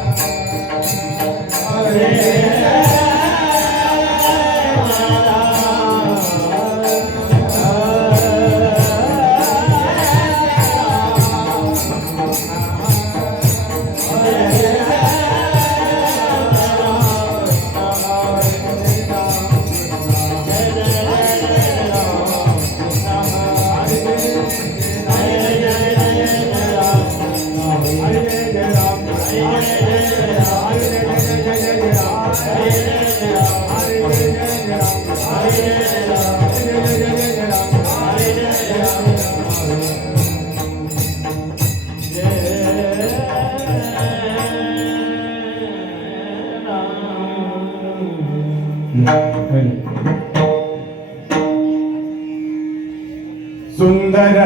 Yeah.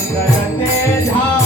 गणते Jha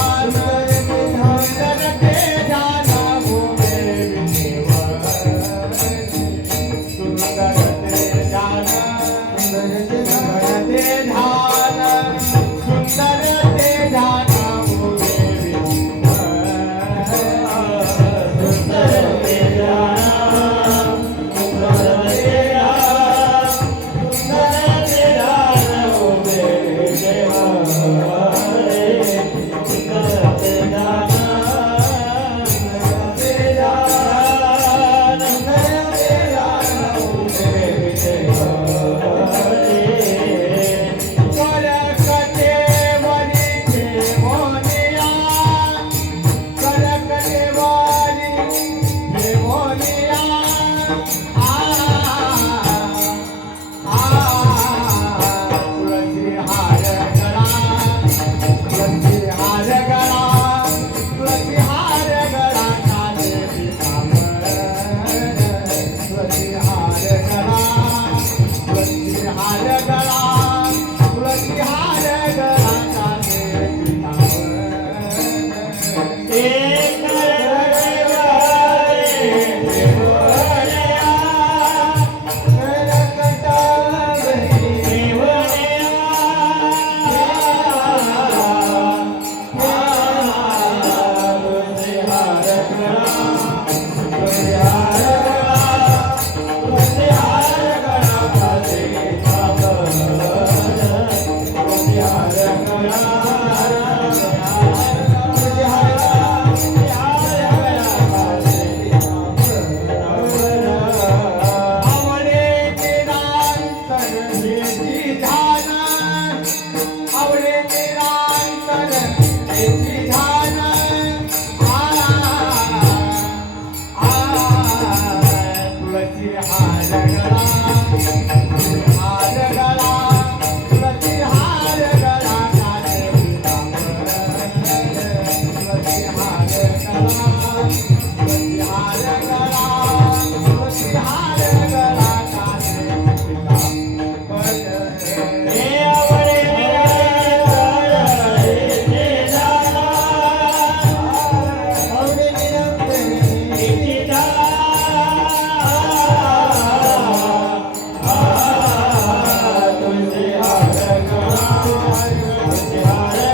Hare